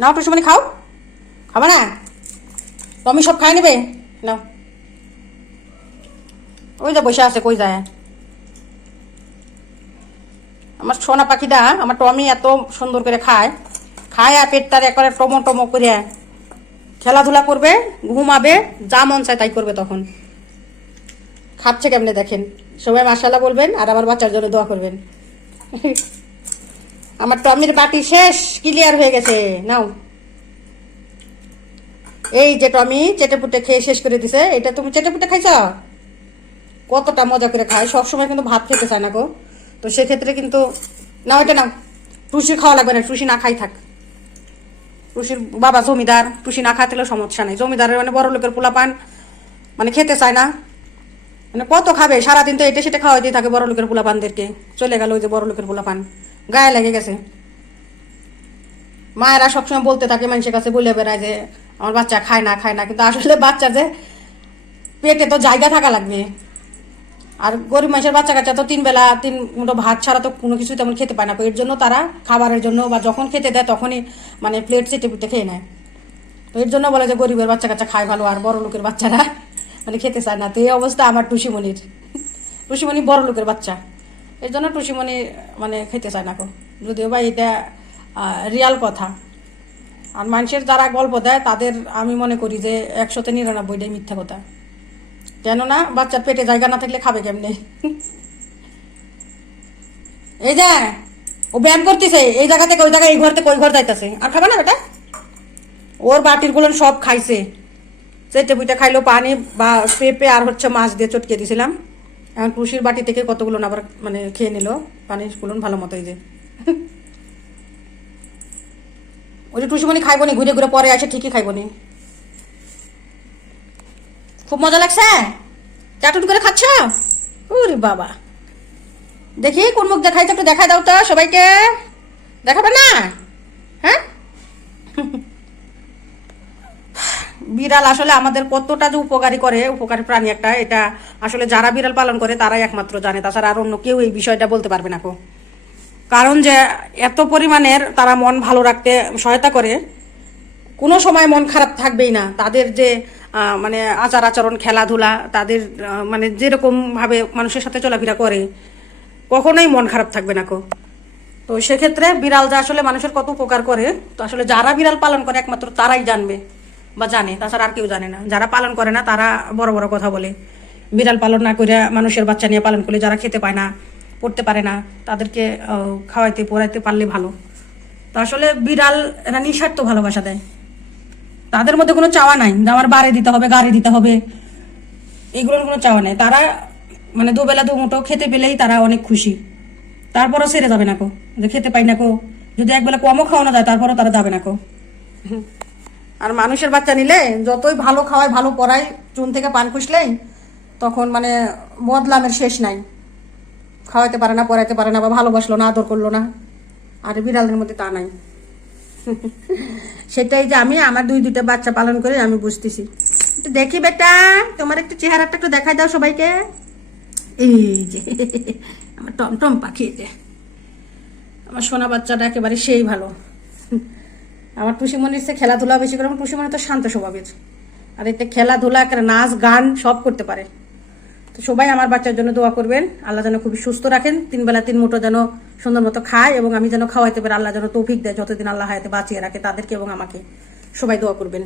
নাও টুসুমনি খাও, খাবা না? টমি সব খাই নেবে, নাও। ওই যে বসে আছে, কই যায় আমার সোনা পাখিটা। আমার টমি এত সুন্দর করে খায়, খায় আর পেট তার একবারে টমো টমো করে খেলাধুলা করবে, ঘুমাবে, যা মন চায় তাই করবে। তখন খাচ্ছে কেমনে দেখেন। সবাই মাশাআল্লাহ বলবেন আর আমার বাচ্চার জন্য দোয়া করবেন। আমার টমির বাটি শেষ, ক্লিয়ার হয়ে গেছে। নাও, এই যে টমি চেটেপুটে খেয়ে শেষ করে দিছে। এটা তুমি চেটেপুটে খাইছ? কতটা মজা করে খায়, সবসময় কিন্তু ভাত খেতে চায় না গো। তো সেক্ষেত্রে কিন্তু নাও, এটা নাও। টুসি খাওয়া লাগবে না, টুসি না খাই থাক। টুসির বাবা জমিদার, টুসি না খাতেলেও সমস্যা নেই। জমিদারের মানে বড় লোকের পোলাপান মানে খেতে চায় না, মানে কত খাবে সারাদিন, তো এটা সেটা খাওয়াই দিয়ে থাকে বড় লোকের পোলাপানদেরকে। চলে গেল ওই যে বড় লোকের পোলাপান, গায়ে লেগে গেছে। মায়েরা সবসময় বলতে থাকে মানুষের কাছে, বলে বেড়ায় যে আমার বাচ্চা খায় না খায় না, কিন্তু আসলে বাচ্চা যে পেটে তো জায়গা থাকা লাগবে। আর গরিব মানুষের বাচ্চা কাচ্চা তো 3 বেলা 3 মুঠো ভাত ছাড়া তো কোনো কিছু তেমন খেতে পায় না। এর জন্য তারা খাবারের জন্য বা যখন খেতে দেয় তখনই মানে প্লেট চেটে পুটে খেয়ে নেয়। তো এর জন্য বলে যে গরিবের বাচ্চা কাচ্চা খায় ভালো, আর বড় লোকের বাচ্চারা মানে খেতে চায় না। তো এই অবস্থা আমার টুসিমণির। টুসিমণি বড় লোকের বাচ্চা, এর জন্য টুসিমণি মানে খেতে চায় না। যদিও বা এটা রিয়াল কথা। আর মানুষের যারা গল্প দেয় তাদের আমি মনে করি যে 100-99টাই মিথ্যা কথা। কেননা বাচ্চার পেটে জায়গা না থাকলে খাবে কেমনে? এই যে ও ব্যায়াম করতেছে, এই জায়গা থেকে ওই জায়গায়, এই ঘর থেকে ওই ঘর যাইতেছে। আর খাবে না বেটা? ওর বাটির গুলো সব খাইছে, চেটে পুটে খাইলো। পানি বা পেঁপে আর হচ্ছে মাছ দিয়ে চটকে দিয়েছিলাম। এখন টুসির বাটি থেকে কতগুলো আবার মানে খেয়ে নিল পানির গুলো ভালো মতো। এই যে ওই যে টুসিমণি খাইবো নি, ঘুরে ঘুরে পরে আসে ঠিকই খাইবো নি। খুব মজা লাগছে, চাটুন করে খাচ্ছ? ওরে বাবা, দেখি কোন মুখ দেখাইছে, একটু দেখাই দাও তো সবাইকে। দেখাবে না? হ্যাঁ। বিড়াল আসলে আমাদের কতটা যে উপকারী করে, উপকারী প্রাণী একটা, এটা আসলে যারা বিড়াল পালন করে তারাই একমাত্র জানে। তাছাড়া আর অন্য কেউ এই বিষয়টা বলতে পারবে না। কারণ যে এত পরিমাণের তারা মন ভালো রাখতে সহায়তা করে, কোনো সময় মন খারাপ থাকবেই না। তাদের যে মানে আচার আচরণ, খেলাধুলা, তাদের মানে যেরকম ভাবে মানুষের সাথে চলাফেরা করে, কখনোই মন খারাপ থাকবে না। তো সেক্ষেত্রে বিড়াল যে আসলে মানুষের কত উপকার করে, তো আসলে যারা বিড়াল পালন করে একমাত্র তারাই জানবে বা জানে, তাছাড়া আর কেউ জানে না। যারা পালন করে না তারা বড় বড় কথা বলে। বিড়াল পালন না করে মানুষের বাচ্চা নিয়ে পালন করলে, যারা খেতে পায় না, পড়তে পারে না, তাদেরকে খাওয়াইতে পড়াইতে পারলে ভালো। তো আসলে বিড়াল এরা নিঃস্বার্থ ভালোবাসা দেয়। তাদের মধ্যে কোনো চাওয়া নাই যে আমার বাড়ি দিতে হবে, গাড়ি দিতে হবে, এগুলোর কোনো চাওয়া নাই। তারা মানে দুবেলা দুমুঠো খেতে পেলেই তারা অনেক খুশি। তারপরও ছেড়ে যাবে না যে খেতে পাই না যদি একবেলা কমও খাওয়ানো যায় তারপরও তারা যাবে না। আর মানুষের বাচ্চা নিলে যতই ভালো খাওয়ায়, ভালো পড়ায়, চুন থেকে পান খুসলেই তখন মানে বদলামের শেষ নাই। খাওয়াইতে পারে না, পড়াইতে পারে না, বা ভালোবাসলো না, আদর করলো না। আর বিড়ালের মধ্যে তা নাই। সেটাই যে আমি আমার দুইটা বাচ্চা পালন করে আমি বুঝতেছি। একটু দেখি বেটা, তোমার একটু চেহারাটা একটু দেখাই দাও সবাইকে। এই যে আমার টমটম পাখি, যে আমার সোনা বাচ্চাটা একেবারে সেই ভালো। আমার টুসিমণির সে খেলাধুলা বেশি করে। আমার টুসিমণি তো শান্ত স্বভাবের, আর এটা খেলাধুলা, নাচ গান সব করতে পারে। তো সবাই আমার বাচ্চার জন্য দোয়া করবেন, আল্লাহ যেন খুবই সুস্থ রাখেন, 3 বেলা 3 মুঠো যেন সুন্দর মতো খায়, এবং আমি যেন খাওয়াইতে পারি। আল্লাহ যেন তৌফিক দেয়, যতদিন আল্লাহ হায়াতে বাঁচিয়ে রাখে তাদেরকে এবং আমাকে। সবাই দোয়া করবেন।